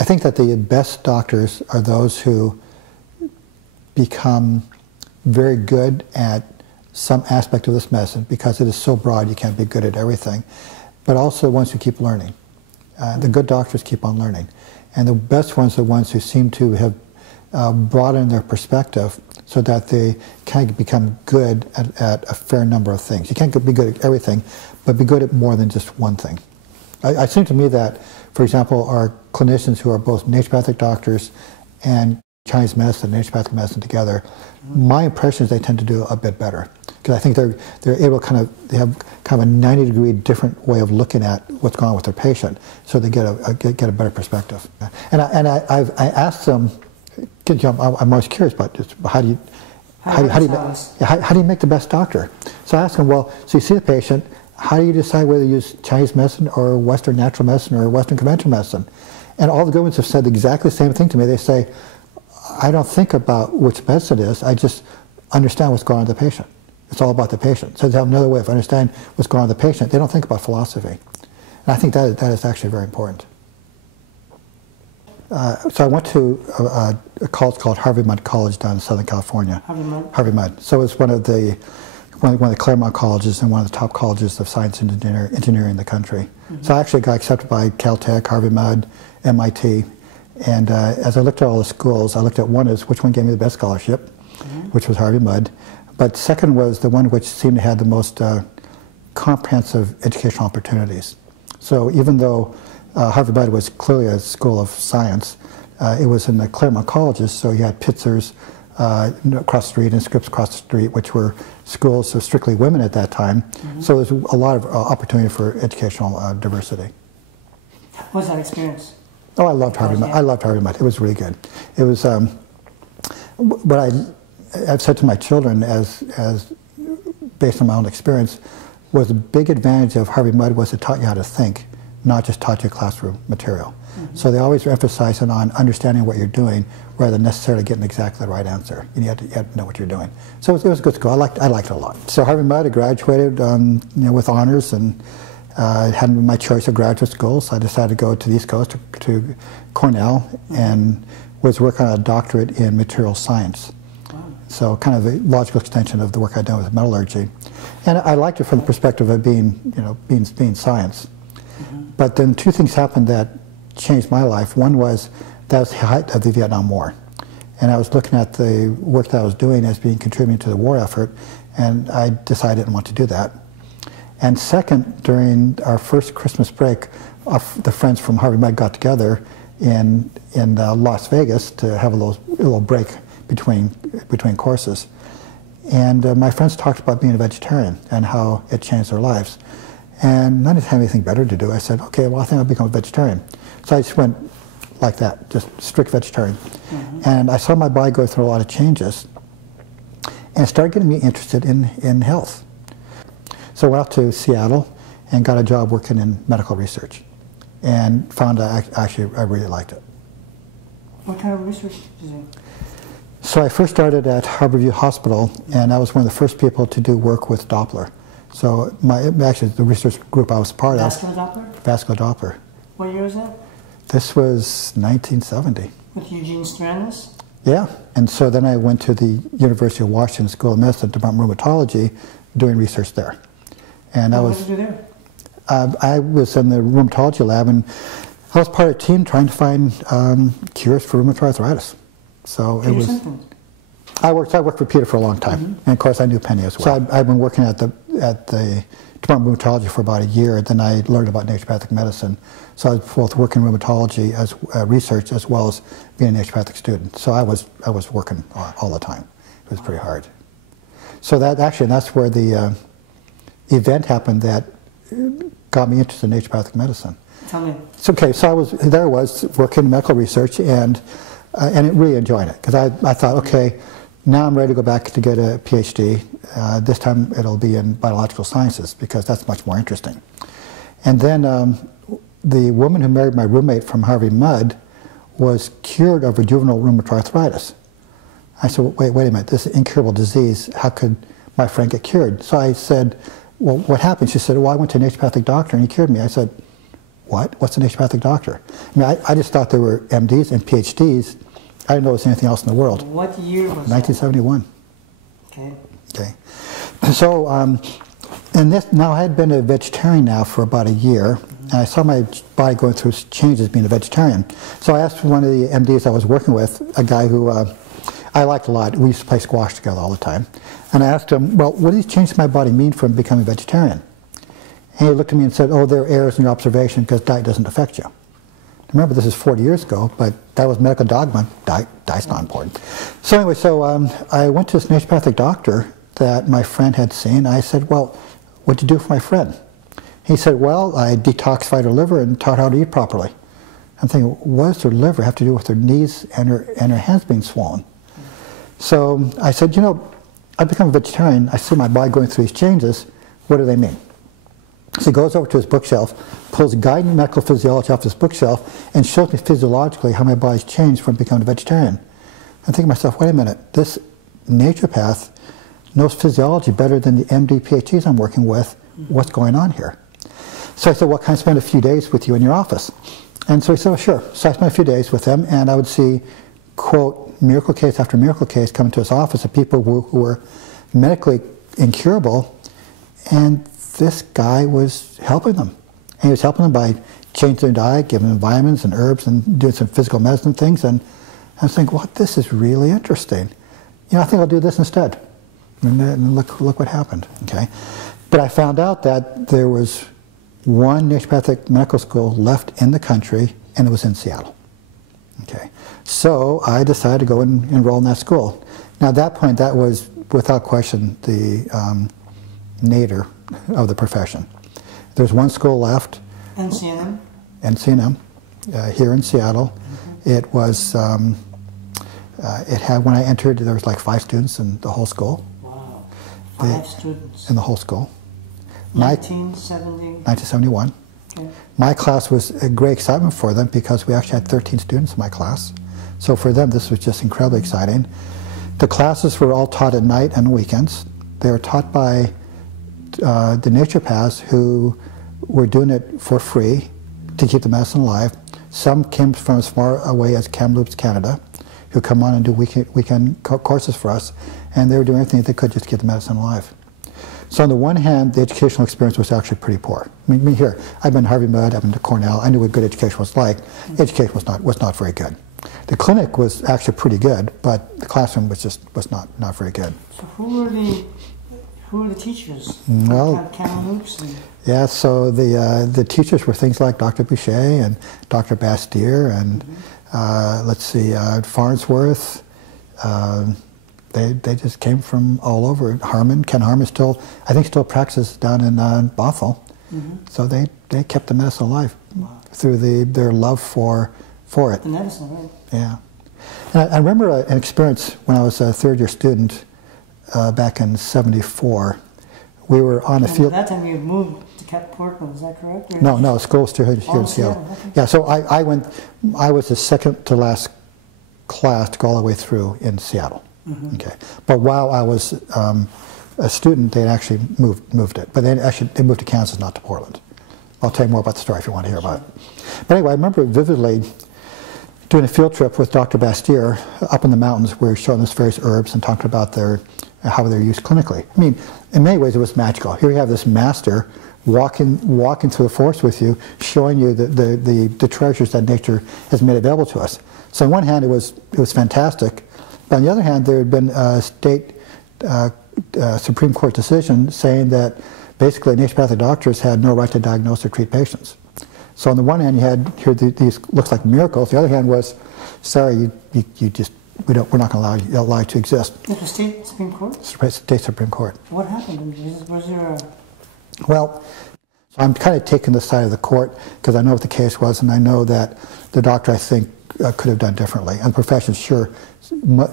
I think that the best doctors are those who become very good at some aspect of this medicine, because it is so broad you can't be good at everything, but also the ones who keep learning. The good doctors keep on learning. And the best ones are the ones who seem to have broadened their perspective so that they can become good at a fair number of things. You can't be good at everything, but be good at more than just one thing. It seems to me that, for example, our clinicians who are both naturopathic doctors and Chinese medicine, naturopathic medicine together, my impression is they tend to do a bit better. Because I think they're able to they have kind of a 90-degree different way of looking at what's going on with their patient, so they get a better perspective. And I asked them, I'm always curious about this, how do you make the best doctor? So I asked them, well, so you see the patient, how do you decide whether you use Chinese medicine or Western natural medicine or Western conventional medicine? And all the good ones have said exactly the same thing to me. They say, I don't think about which medicine it is, I just understand what's going on with the patient. It's all about the patient. So they have another way of understanding what's going on with the patient. They don't think about philosophy. And I think that is actually very important. So I went to a college called Harvey Mudd College down in Southern California. Harvey Mudd? Harvey Mudd. So it's one of the Claremont colleges and one of the top colleges of science and engineering in the country. Mm-hmm. So I actually got accepted by Caltech, Harvey Mudd, MIT. And as I looked at all the schools, I looked at one as which one gave me the best scholarship, which was Harvey Mudd. But second was the one which seemed to have the most comprehensive educational opportunities. So even though Harvey Mudd was clearly a school of science, it was in the Claremont colleges, so you had Pizzor's across the street and Scripps across the street, which were schools of strictly women at that time. Mm-hmm. So there's a lot of opportunity for educational diversity. What was that experience? Oh, I loved Harvey Mudd. I loved Harvey Mudd. It was really good. It was what I've said to my children, as based on my own experience, was a big advantage of Harvey Mudd was it taught you how to think, not just taught you classroom material. Mm-hmm. So they always were emphasizing on understanding what you're doing rather than necessarily getting exactly the right answer. You had to know what you're doing. So it was a good school. I liked it a lot. So Harvey Mudd, I graduated with honors, and hadn't my choice of graduate school, so I decided to go to the East Coast to Cornell, and was working on a doctorate in material science. So kind of a logical extension of the work I'd done with metallurgy. And I liked it from the perspective of being science. Mm-hmm. But then two things happened that changed my life. One was that was the height of the Vietnam War. And I was looking at the work that I was doing as being contributing to the war effort, and I decided I didn't want to do that. And second, during our first Christmas break, the friends from Harvey Mudd got together in Las Vegas to have a little break between courses. And my friends talked about being a vegetarian and how it changed their lives. And I didn't have anything better to do. I said, okay, well, I think I'll become a vegetarian. So I just went like that, just strict vegetarian. Mm-hmm. And I saw my body go through a lot of changes, and it started getting me interested in health. So I went out to Seattle and got a job working in medical research, and found I really liked it. What kind of research did you do? So I first started at Harborview Hospital, and I was one of the first people to do work with Doppler. So actually the research group I was part of. Vascular Doppler? Vascular Doppler. What year was that? This was 1970. With Eugene Stranis? Yeah, and so then I went to the University of Washington School of Medicine, Department of Rheumatology, doing research there. And what did you do there? I was in the rheumatology lab, and I was part of a team trying to find cures for rheumatoid arthritis. So it was. Symptoms. I worked for Peter for a long time, and of course I knew Penny as well. So I've been working at the Department of Rheumatology for about a year. Then I learned about naturopathic medicine. So I was both working in rheumatology as research as well as being a naturopathic student. So I was working all the time. It was pretty hard. So that's where the event happened that got me interested in naturopathic medicine. Tell me. So, okay, so I was working in medical research and really enjoying it, because I thought, okay, now I'm ready to go back to get a PhD. This time it'll be in biological sciences, because that's much more interesting. And then the woman who married my roommate from Harvey Mudd was cured of a juvenile rheumatoid arthritis. I said, wait a minute, this is an incurable disease. How could my friend get cured? So I said, well, what happened? She said, well, I went to a naturopathic doctor and he cured me. I said, what? What's a naturopathic doctor? I mean, I just thought there were MDs and PhDs. I didn't know there was anything else in the world. What year was 1971. that? Okay. Okay. So, and this, now I had been a vegetarian now for about a year, and I saw my body going through changes being a vegetarian. So I asked one of the MDs I was working with, a guy who I liked a lot. We used to play squash together all the time. And I asked him, well, what do these changes in my body mean from becoming a vegetarian? And he looked at me and said, oh, there are errors in your observation because diet doesn't affect you. Remember, this is 40 years ago, but that was medical dogma. Diet's not important. So anyway, I went to this naturopathic doctor that my friend had seen. I said, well, what'd you do for my friend? He said, well, I detoxified her liver and taught her how to eat properly. I'm thinking, what does her liver have to do with her knees and her hands being swollen? So I said, you know, I've become a vegetarian. I see my body going through these changes. What do they mean? So he goes over to his bookshelf, pulls Guiding Medical Physiology off his bookshelf, and shows me physiologically how my body's changed from becoming a vegetarian. I'm thinking to myself, wait a minute, this naturopath knows physiology better than the MD PhDs I'm working with. What's going on here? So I said, well, can I spend a few days with you in your office? And so he said, well, sure. So I spent a few days with him, and I would see, quote, miracle case after miracle case come into his office of people who were medically incurable, and this guy was helping them. And he was helping them by changing their diet, giving them vitamins and herbs, and doing some physical medicine things. And I was thinking, well, this is really interesting. You know, I think I'll do this instead. And look what happened, okay? But I found out that there was one naturopathic medical school left in the country, and it was in Seattle. Okay, so I decided to go and enroll in that school. Now at that point, that was without question the nadir of the profession. There's one school left. NCNM? NCNM, here in Seattle. It was, it had, when I entered, there was like 5 students in the whole school. Wow, 5 students. In the whole school. 1970? 1971. Okay. My class was a great excitement for them because we actually had 13 students in my class. So for them, this was just incredibly exciting. The classes were all taught at night and weekends. They were taught by the naturopaths who were doing it for free to keep the medicine alive. Some came from as far away as Kamloops, Canada, who come on and do weekend courses for us, and they were doing everything they could just to keep the medicine alive. So on the one hand, the educational experience was actually pretty poor. I mean here, I've been to Harvard Med, I've been to Cornell, I knew what good education was like. Education was not very good. The clinic was actually pretty good, but the classroom was not very good. So who were the teachers? Well, Kamloops? Yeah, so the teachers were things like Dr. Boucher and Dr. Bastier and let's see, Farnsworth. They just came from all over. Harmon, Ken Harmon I think still practices down in Bothell. So they kept the medicine alive through their love for it. The medicine, right? Yeah. And I remember an experience when I was a third-year student back in '74. We were on a field. At that time you had moved to Portland, is that correct? Or No, school was still here in Seattle. Okay. Yeah, so I was the second to last class to go all the way through in Seattle. Okay, but while I was a student, they actually moved it. But they moved to Kansas, not to Portland. I'll tell you more about the story if you want to hear about it. But anyway, I remember vividly doing a field trip with Dr. Bastier up in the mountains. We were showing us various herbs and talking about how they're used clinically. I mean, in many ways, it was magical. Here you have this master walking through the forest with you, showing you the treasures that nature has made available to us. So on one hand, it was fantastic. But on the other hand, there had been a state Supreme Court decision saying that basically naturopathic doctors had no right to diagnose or treat patients. So on the one hand, you had here these looks like miracles. The other hand was, sorry, we're not going to allow you to exist. The state Supreme Court? State Supreme Court. What happened? Was there a... Well, so I'm kind of taking the side of the court because I know what the case was, and I know that the doctor, I think, could have done differently. And the profession, sure,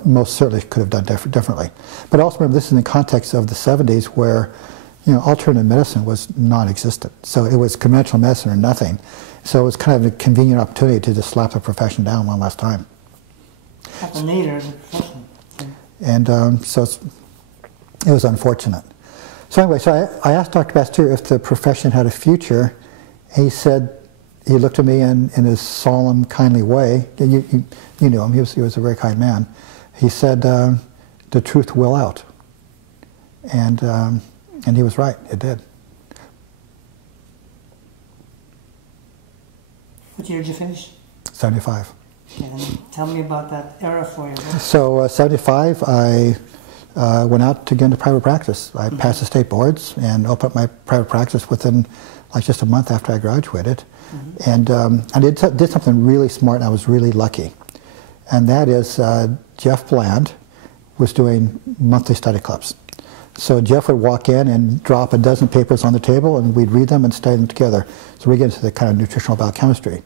most certainly could have done differently. But also remember, this is in the context of the 70s where, alternative medicine was non-existent. So it was conventional medicine or nothing. So it was kind of a convenient opportunity to just slap the profession down one last time. At the nadir of the profession. And so it was unfortunate. So anyway, so I asked Dr. Bastier if the profession had a future. And he said, he looked at me in his solemn, kindly way. And you knew him. He was a very kind man. He said, "The truth will out," and he was right. It did. What year did you finish? 75. Okay, then tell me about that era for you. So 75, I went out to get into private practice. I passed the state boards and opened up my private practice within like just a month after I graduated. And I did something really smart, and I was really lucky. And that is Jeff Bland was doing monthly study clubs. So Jeff would walk in and drop a dozen papers on the table, and we'd read them and study them together. So we get into the kind of nutritional biochemistry.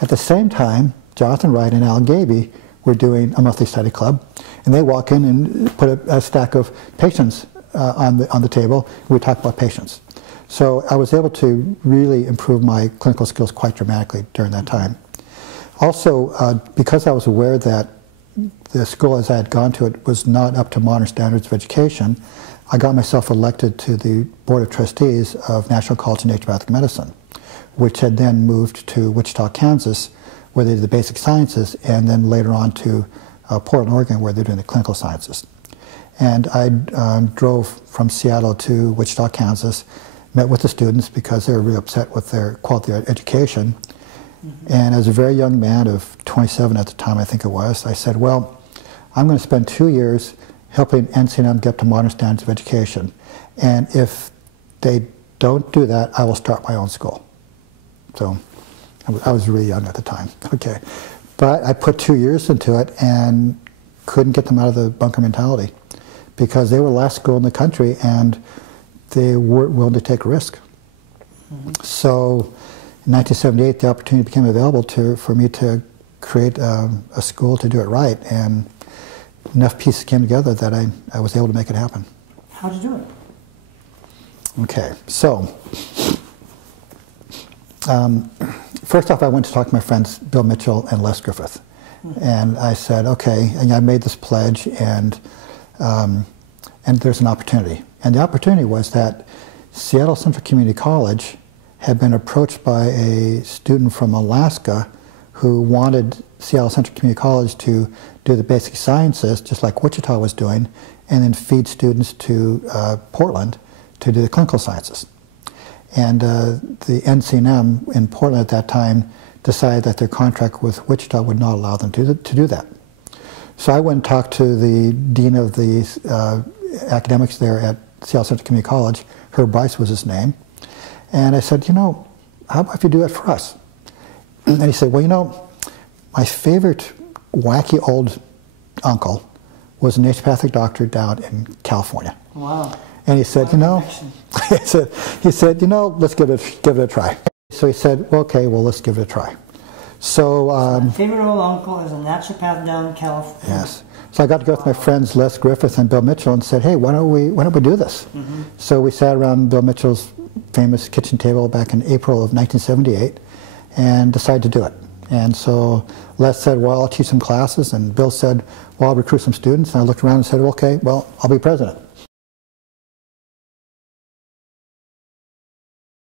At the same time, Jonathan Wright and Alan Gaby were doing a monthly study club, and they walk in and put a stack of patients on the table. We talk about patients. So I was able to really improve my clinical skills quite dramatically during that time. Also, because I was aware that the school as I had gone to it was not up to modern standards of education, I got myself elected to the Board of Trustees of National College of Naturopathic Medicine, which had then moved to Wichita, Kansas, where they did the basic sciences, and then later on to Portland, Oregon, where they're doing the clinical sciences. And I drove from Seattle to Wichita, Kansas, met with the students because they were really upset with their quality of education. And as a very young man of 27 at the time, I think it was, I said, well, I'm going to spend 2 years helping NCNM get up to modern standards of education. And if they don't do that, I will start my own school. So I was really young at the time. Okay. But I put 2 years into it and couldn't get them out of the bunker mentality because they were the last school in the country and they weren't willing to take a risk. So in 1978, the opportunity became available for me to create a school to do it right, and enough pieces came together that I was able to make it happen. How'd you do it? Okay, so first off, I went to talk to my friends Bill Mitchell and Les Griffith, and I said, okay, and I made this pledge, and there's an opportunity. And the opportunity was that Seattle Central Community College had been approached by a student from Alaska who wanted Seattle Central Community College to do the basic sciences, just like Wichita was doing, and then feed students to Portland to do the clinical sciences. And the NCNM in Portland at that time decided that their contract with Wichita would not allow them to do that. So I went and talked to the dean of the academics there at Seattle Central Community College. Herb Bryce was his name. And I said, you know, how about if you do it for us? And he said, well, you know, my favorite wacky old uncle was a naturopathic doctor down in California. Wow. And he said, you know, he said, you know, let's give it a try. So he said, well, okay, well, let's give it a try. So my favorite old uncle is a naturopath down in California. Yes. So I got to go with my friends Les Griffith and Bill Mitchell and said, hey, why don't we do this? So we sat around Bill Mitchell's famous kitchen table back in April of 1978 and decided to do it. And so Les said, well, I'll teach some classes, and Bill said, well, I'll recruit some students. And I looked around and said, okay, well, I'll be president.